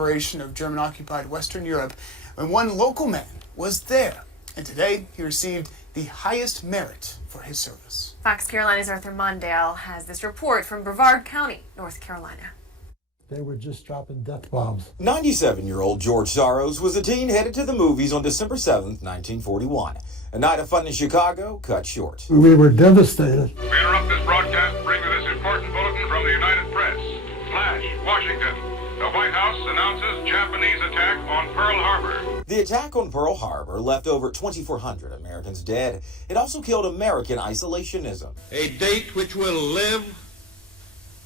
Of German-occupied Western Europe, and one local man was there. And today, he received the highest merit for his service. Fox Carolina's Arthur Mondale has this report from Brevard County, North Carolina. They were just dropping death bombs. 97-year-old George Soros was a teen headed to the movies on December 7th, 1941. A night of fun in Chicago cut short. We were devastated. We interrupt this broadcast, bring you this important bulletin from the United Press. Flash, Washington. The White House announces Japanese attack on Pearl Harbor. The attack on Pearl Harbor left over 2,400 Americans dead. It also killed American isolationism. A date which will live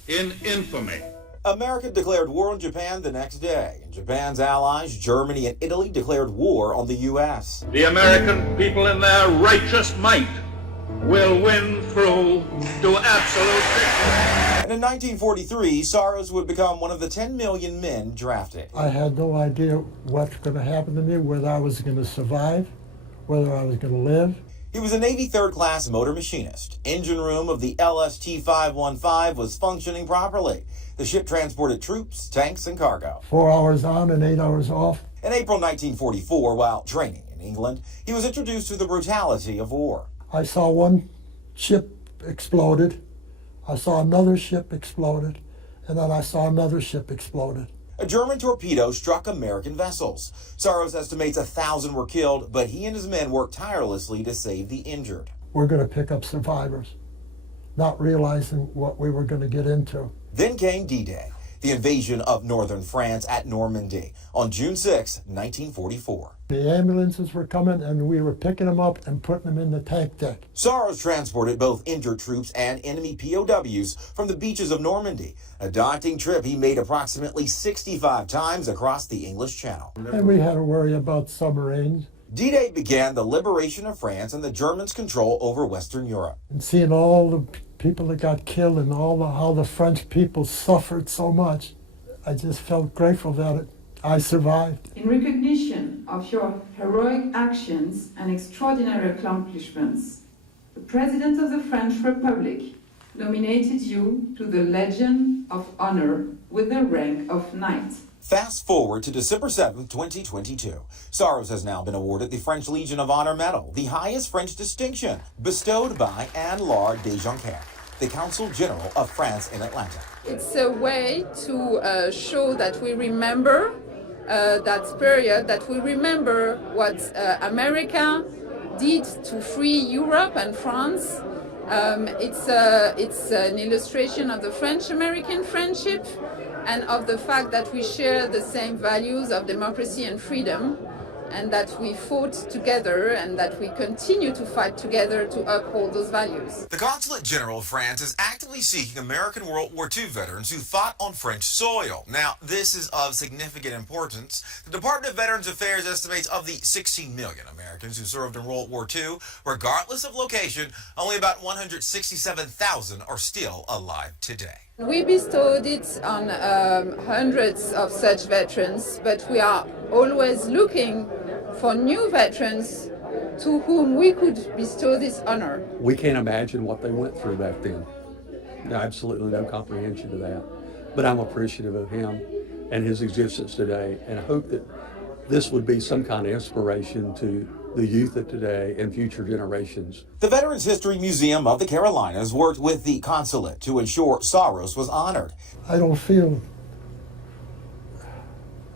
in infamy. America declared war on Japan the next day, and Japan's allies, Germany and Italy, declared war on the U.S. The American people in their righteous might will win through to absolute victory. And in 1943, Soros would become one of the 10 million men drafted. I had no idea what's going to happen to me, whether I was going to survive, whether I was going to live. He was a Navy third-class motor machinist. Engine room of the LST-515 was functioning properly. The ship transported troops, tanks, and cargo. 4 hours on and 8 hours off. In April 1944, while training in England, he was introduced to the brutality of war. I saw one ship exploded. I saw another ship exploded. And then I saw another ship exploded. A German torpedo struck American vessels. Soros estimates 1,000 were killed, but he and his men worked tirelessly to save the injured. We're going to pick up survivors, not realizing what we were going to get into. Then came D-Day, the invasion of northern France at Normandy on June 6, 1944. The ambulances were coming, and we were picking them up and putting them in the tank deck. Soros transported both injured troops and enemy POWs from the beaches of Normandy, a daunting trip he made approximately 65 times across the English Channel. And we had to worry about submarines. D-Day began the liberation of France and the Germans' control over Western Europe. And seeing all the people that got killed and how the French people suffered so much, I just felt grateful that I survived. In recognition of your heroic actions and extraordinary accomplishments, the President of the French Republic nominated you to the Legion of Honor with the rank of Knight. Fast forward to December 7, 2022. Soros has now been awarded the French Legion of Honor Medal, the highest French distinction, bestowed by Anne-Laure de Jonquière, the Consul General of France in Atlanta. It's a way to show that we remember that period, that we remember what America did to free Europe and France. It's an illustration of the French-American friendship and of the fact that we share the same values of democracy and freedom, and that we fought together and that we continue to fight together to uphold those values. The Consulate General of France is actively seeking American World War II veterans who fought on French soil. Now, this is of significant importance. The Department of Veterans Affairs estimates of the 16 million Americans who served in World War II, regardless of location, only about 167,000 are still alive today. We bestowed it on hundreds of such veterans, but we are always looking for new veterans to whom we could bestow this honor. We can't imagine what they went through back then. Absolutely no comprehension of that. But I'm appreciative of him and his existence today, and I hope that this would be some kind of inspiration to the youth of today and future generations. The Veterans History Museum of the Carolinas worked with the Consulate to ensure Soros was honored. I don't feel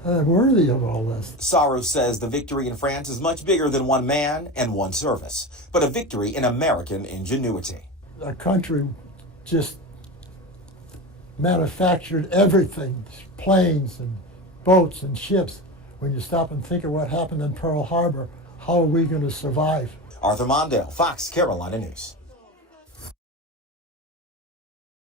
worthy of all this. Soros says the victory in France is much bigger than one man and one service, but a victory in American ingenuity. Our country just manufactured everything, planes and boats and ships. When you stop and think of what happened in Pearl Harbor, how are we going to survive? Arthur Mondale, Fox Carolina News.